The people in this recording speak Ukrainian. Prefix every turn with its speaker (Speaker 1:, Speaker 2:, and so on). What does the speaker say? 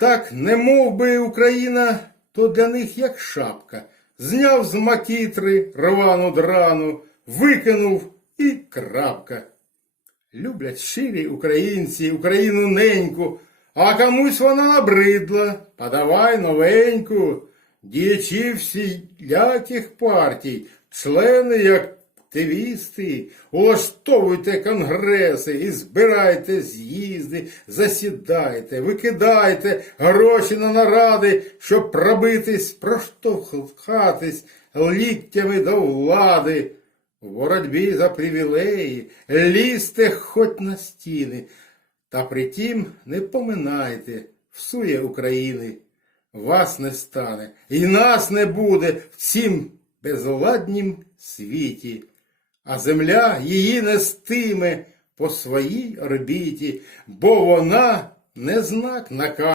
Speaker 1: Так, не мов би Україна, то для них як шапка. Зняв з макітри рвану драну, викинув і крапка. Люблять щирі українці Україну неньку, а комусь вона набридла. Подавай новеньку. Діячі всіляких партій, члени як активісти, улаштовуйте конгреси і збирайте з'їзди, засідайте, викидайте гроші на наради, щоб пробитись, проштовхатись ліктями до влади. В боротьбі за привілеї лізьте хоть на стіни, та притім не поминайте, всує України. Вас не стане, і нас не буде в цім безладнім світі, а земля її нестиме по своїй орбіті, бо вона не знак на